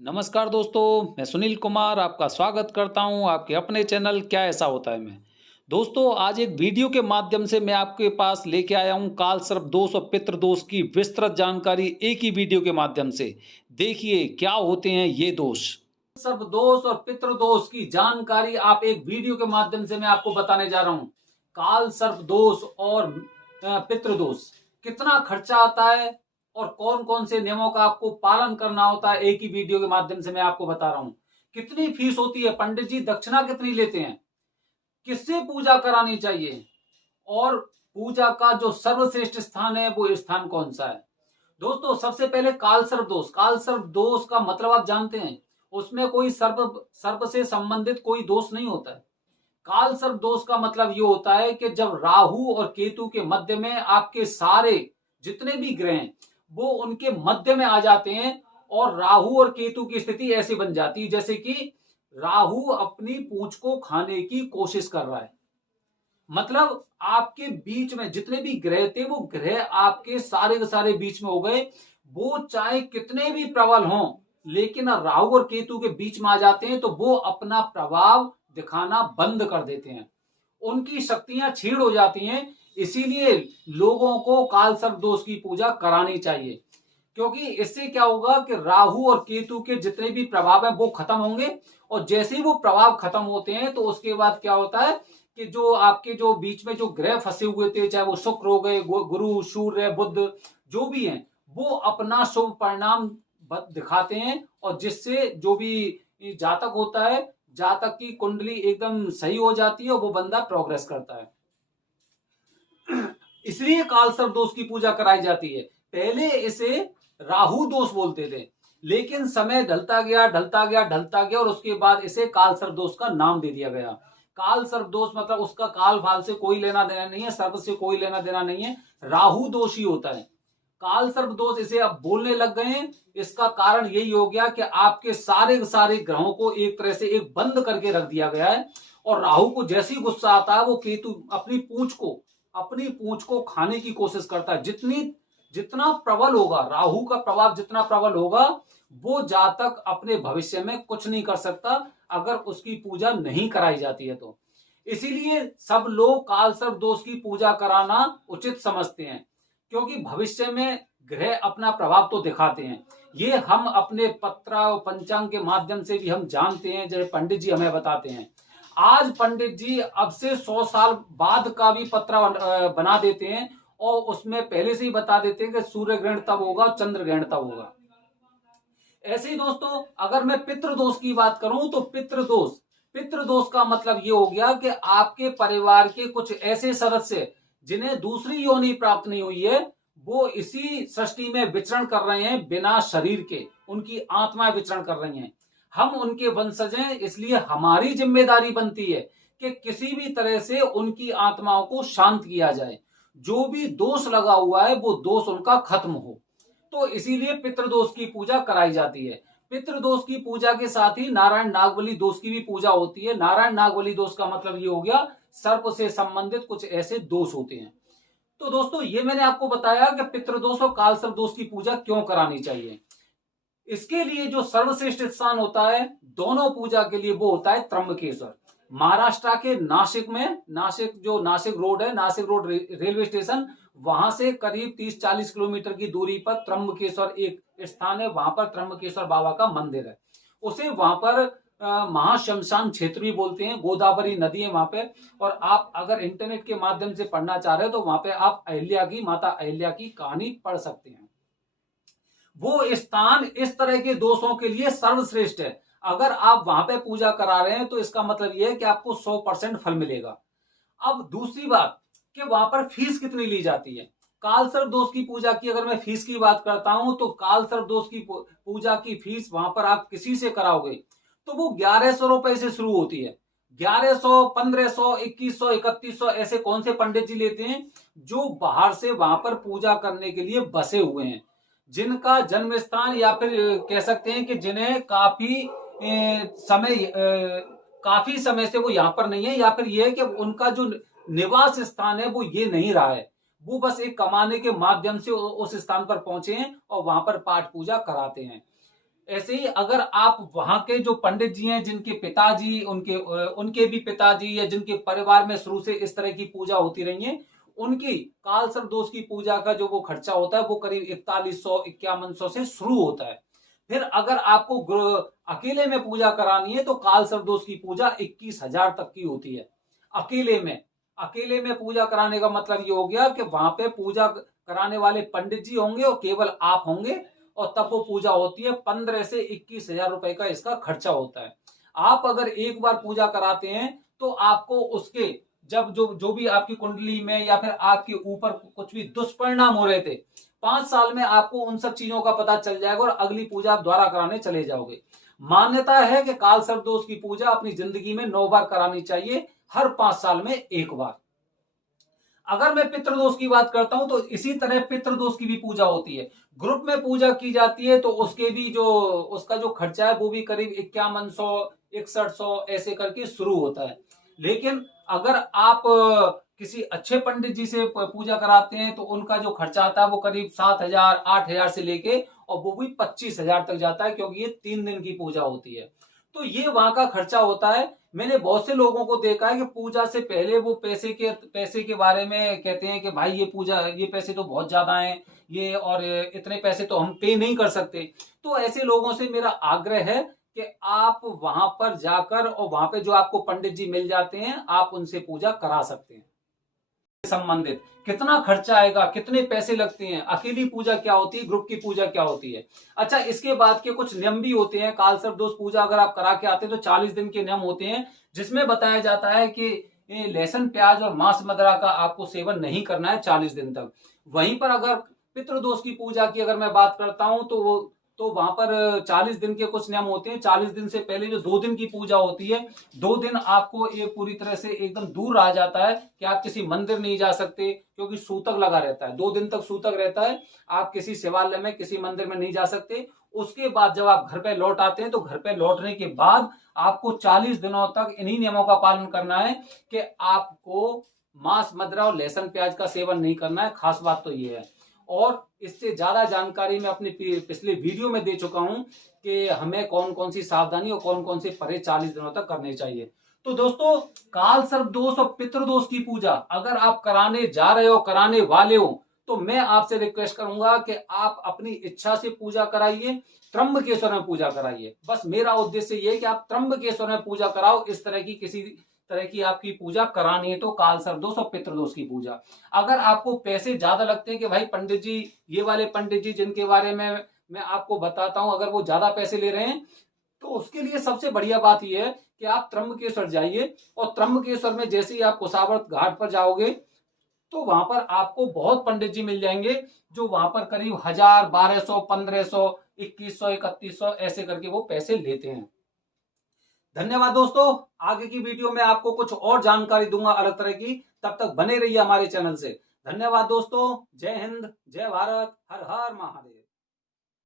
नमस्कार दोस्तों, मैं सुनील कुमार आपका स्वागत करता हूं आपके अपने चैनल क्या ऐसा होता है में। दोस्तों, आज एक वीडियो के माध्यम से मैं आपके पास लेके आया हूं काल सर्प दोष और पितृ दोष की विस्तृत जानकारी एक ही वीडियो के माध्यम से। देखिए क्या होते हैं ये दोष। सर्प दोष और पितृ दोष की जानकारी आप एक वीडियो के माध्यम से मैं आपको बताने जा रहा हूं। काल सर्प दोष और पितृ दोष, कितना खर्चा आता है और कौन कौन से नियमों का आपको पालन करना होता है, एक ही वीडियो के माध्यम से मैं आपको बता रहा हूं। कितनी फीस होती है, पंडित जी दक्षिणा कितनी लेते हैं, किससे पूजा करानी चाहिए और पूजा का जो सर्वश्रेष्ठ स्थान है वो स्थान कौन सा है। दोस्तों, सबसे पहले काल सर्प दोष। काल सर्प दोष का मतलब आप जानते हैं, उसमें कोई सर्प से संबंधित कोई दोष नहीं होता है। काल सर्प दोष का मतलब ये होता है कि जब राहु और केतु के मध्य में आपके सारे जितने भी ग्रह हैं वो उनके मध्य में आ जाते हैं और राहु और केतु की स्थिति ऐसी बन जाती है जैसे कि राहु अपनी पूंछ को खाने की कोशिश कर रहा है। मतलब आपके बीच में जितने भी ग्रह थे वो ग्रह आपके सारे के सारे बीच में हो गए। वो चाहे कितने भी प्रबल हों, लेकिन राहु और केतु के बीच में आ जाते हैं तो वो अपना प्रभाव दिखाना बंद कर देते हैं, उनकी शक्तियां छीड़ हो जाती हैं। इसीलिए लोगों को काल सर्प दोष की पूजा करानी चाहिए, क्योंकि इससे क्या होगा कि राहु और केतु के जितने भी प्रभाव हैं वो खत्म होंगे। और जैसे ही वो प्रभाव खत्म होते हैं तो उसके बाद क्या होता है कि जो आपके जो बीच में जो ग्रह फंसे हुए थे, चाहे वो शुक्र हो गए, गुरु, सूर्य, बुध, जो भी हैं, वो अपना शुभ परिणाम दिखाते हैं और जिससे जो भी जातक होता है, जातक की कुंडली एकदम सही हो जाती है और वो बंदा प्रोग्रेस करता है। इसलिए काल सर्प दोष की पूजा कराई जाती है। पहले इसे राहु दोष बोलते थे, लेकिन समय ढलता गया ढलता गया ढलता गया और उसके बाद इसे काल सर्प दोष का नाम दे दिया गया। काल सर्प दोष मतलब उसका काल फाल से कोई लेना देना नहीं है, सर्प से कोई लेना देना नहीं है, राहु दोष ही होता है। काल सर्प दोष इसे अब बोलने लग गए हैं। इसका कारण यही हो गया कि आपके सारे सारे ग्रहों को एक तरह से एक बंद करके रख दिया गया है और राहु को जैसे ही गुस्सा आता है वो केतु अपनी पूंछ को खाने की कोशिश करता है। जितना प्रबल होगा राहु का प्रभाव, जितना प्रबल होगा, वो जातक अपने भविष्य में कुछ नहीं कर सकता अगर उसकी पूजा नहीं कराई जाती है तो। इसीलिए सब लोग काल सर्प दोष की पूजा कराना उचित समझते हैं, क्योंकि भविष्य में ग्रह अपना प्रभाव तो दिखाते हैं। ये हम अपने पत्र और पंचांग के माध्यम से भी हम जानते हैं, जैसे पंडित जी हमें बताते हैं। आज पंडित जी अब से 100 साल बाद का भी पत्र बना देते हैं और उसमें पहले से ही बता देते हैं कि सूर्य ग्रहण तब होगा, चंद्र ग्रहण तब होगा। ऐसे ही दोस्तों, अगर मैं पितृ दोष की बात करूं तो पितृ दोष का मतलब ये हो गया कि आपके परिवार के कुछ ऐसे सदस्य जिन्हें दूसरी योनि प्राप्त नहीं हुई है, वो इसी सृष्टि में विचरण कर रहे हैं बिना शरीर के, उनकी आत्माएं विचरण कर रही हैं। हम उनके वंशज हैं, इसलिए हमारी जिम्मेदारी बनती है कि किसी भी तरह से उनकी आत्माओं को शांत किया जाए, जो भी दोष लगा हुआ है वो दोष उनका खत्म हो। तो इसीलिए पितृदोष की पूजा कराई जाती है। पितृदोष की पूजा के साथ ही नारायण नागबली दोष की भी पूजा होती है। नारायण नागबली दोष का मतलब ये हो गया सर्प से संबंधित कुछ ऐसे दोष होते हैं। तो दोस्तों, ये मैंने आपको बताया कि पितृदोष और काल सर्प दोष की पूजा क्यों करानी चाहिए। इसके लिए जो सर्वश्रेष्ठ स्थान होता है दोनों पूजा के लिए, वो होता है त्र्यंबकेश्वर। महाराष्ट्र के नासिक में, नासिक रोड है, नासिक रोड रेलवे स्टेशन, वहां से करीब 30-40 किलोमीटर की दूरी पर त्र्यंबकेश्वर एक स्थान है। वहां पर त्र्यंबकेश्वर बाबा का मंदिर है। उसे वहां पर महाशमशान क्षेत्र भी बोलते हैं। गोदावरी नदी है वहां पे। और आप अगर इंटरनेट के माध्यम से पढ़ना चाह रहे हो तो वहां पे आप माता अहिल्या की कहानी पढ़ सकते हैं। वो स्थान इस तरह के दोषों के लिए सर्वश्रेष्ठ है। अगर आप वहां पे पूजा करा रहे हैं तो इसका मतलब यह है कि आपको 100% फल मिलेगा। अब दूसरी बात कि वहां पर फीस कितनी ली जाती है। काल सर्प दोष की पूजा की अगर मैं फीस की बात करता हूं तो काल सर्प दोष की पूजा की फीस वहां पर आप किसी से कराओगे तो वो 1100 रुपए से शुरू होती है। 1100, 1500, 2100, 3100 ऐसे कौन से पंडित जी लेते हैं जो बाहर से वहां पर पूजा करने के लिए बसे हुए हैं, जिनका जन्म स्थान या फिर कह सकते हैं कि जिन्हें काफी समय से वो यहाँ पर नहीं है, या फिर ये है कि उनका जो निवास स्थान है वो ये नहीं रहा है, वो बस एक कमाने के माध्यम से उस स्थान पर पहुंचे हैं और वहां पर पाठ पूजा कराते हैं। ऐसे ही अगर आप वहां के जो पंडित जी हैं, जिनके पिताजी, उनके भी पिताजी या जिनके परिवार में शुरू से इस तरह की पूजा होती रही है, उनकी कालसर्प दोष की पूजा का जो वो खर्चा होता है वो करीब 4100-5100 से शुरू होता है। फिर अगर आपको अकेले में पूजा करानी है तो कालसर्प दोष की पूजा 21,000 तक की होती है। अकेले में पूजा कराने का मतलब ये हो गया कि वहां पे पूजा कराने वाले पंडित जी होंगे और केवल आप होंगे, और तब वो पूजा होती है। 15 से 21,000 रुपए का इसका खर्चा होता है। आप अगर एक बार पूजा कराते हैं तो आपको उसके जब जो भी आपकी कुंडली में या फिर आपके ऊपर कुछ भी दुष्परिणाम हो रहे थे, 5 साल में आपको उन सब चीजों का पता चल जाएगा और अगली पूजा आप दोबारा कराने चले जाओगे। मान्यता है कि कालसर्प दोष की पूजा अपनी जिंदगी में 9 बार करानी चाहिए, हर 5 साल में एक बार। अगर मैं पितृदोष की बात करता हूं तो इसी तरह पितृदोष की भी पूजा होती है। ग्रुप में पूजा की जाती है तो उसके भी जो उसका जो खर्चा है वो भी करीब 5100-6100 ऐसे करके शुरू होता है। लेकिन अगर आप किसी अच्छे पंडित जी से पूजा कराते हैं तो उनका जो खर्चा आता है वो करीब 7,000-8,000 से लेके और वो भी 25,000 तक जाता है, क्योंकि ये 3 दिन की पूजा होती है। तो ये वहां का खर्चा होता है। मैंने बहुत से लोगों को देखा है कि पूजा से पहले वो पैसे के बारे में कहते हैं कि भाई ये पैसे तो बहुत ज्यादा हैं, ये और इतने पैसे तो हम पे नहीं कर सकते। तो ऐसे लोगों से मेरा आग्रह है कि आप वहां पर जाकर और वहां पे जो आपको पंडित जी मिल जाते हैं, आप उनसे पूजा करा सकते हैं। संबंधित कितना खर्चा आएगा, कितने पैसे लगते हैं, अकेली पूजा क्या होती है, ग्रुप की पूजा क्या होती है। अच्छा, इसके बाद के कुछ नियम भी होते हैं। कालसर्प दोष पूजा अगर आप करा के आते हैं तो 40 दिन के नियम होते हैं, जिसमें बताया जाता है कि लहसुन, प्याज और मांस मदिरा का आपको सेवन नहीं करना है 40 दिन तक। वहीं पर अगर पितृदोष की पूजा की अगर मैं बात करता हूं तो वहां पर 40 दिन के कुछ नियम होते हैं। 40 दिन से पहले जो 2 दिन की पूजा होती है, 2 दिन आपको ये पूरी तरह से एकदम दूर रहा जाता है कि आप किसी मंदिर नहीं जा सकते, क्योंकि सूतक लगा रहता है। 2 दिन तक सूतक रहता है, आप किसी शिवालय में, किसी मंदिर में नहीं जा सकते। उसके बाद जब आप घर पे लौट आते हैं तो घर पे लौटने के बाद आपको 40 दिनों तक इन्हीं नियमों का पालन करना है कि आपको मांस, मदिरा और लहसुन, प्याज का सेवन नहीं करना है। खास बात तो ये है। और इससे ज्यादा जानकारी मैं अपने पिछले वीडियो में दे चुका हूं कि हमें कौन कौन सी सावधानी और कौन कौन से परहेज 40 दिनों तक करने चाहिए। तो दोस्तों, कालसर्प दोष और पितृदोष की पूजा अगर आप कराने जा रहे हो, कराने वाले हो, तो मैं आपसे रिक्वेस्ट करूंगा कि आप अपनी इच्छा से पूजा कराइए, त्र्यंबकेश्वर में पूजा कराइए। बस मेरा उद्देश्य ये है कि आप त्र्यंबकेश्वर में पूजा कराओ। इस तरह की किसी तरह की आपकी पूजा करानी है तो कालसर्प दोष और पितृदोष की पूजा। अगर आपको पैसे ज्यादा लगते हैं कि भाई पंडित जी, ये वाले पंडित जी जिनके बारे में मैं आपको बताता हूं, अगर वो ज्यादा पैसे ले रहे हैं, तो उसके लिए सबसे बढ़िया बात यह है कि आप त्र्यंबकेश्वर जाइए। और त्र्यंबकेश्वर में जैसे ही आप कुशावर्त घाट पर जाओगे तो वहां पर आपको बहुत पंडित जी मिल जाएंगे, जो वहां पर करीब 1000, 1200, 1500, 2100, 3100 ऐसे करके वो पैसे लेते हैं। धन्यवाद दोस्तों। आगे की वीडियो में आपको कुछ और जानकारी दूंगा अलग तरह की। तब तक बने रहिए हमारे चैनल से। धन्यवाद दोस्तों। जय हिंद, जय भारत, हर हर महादेव।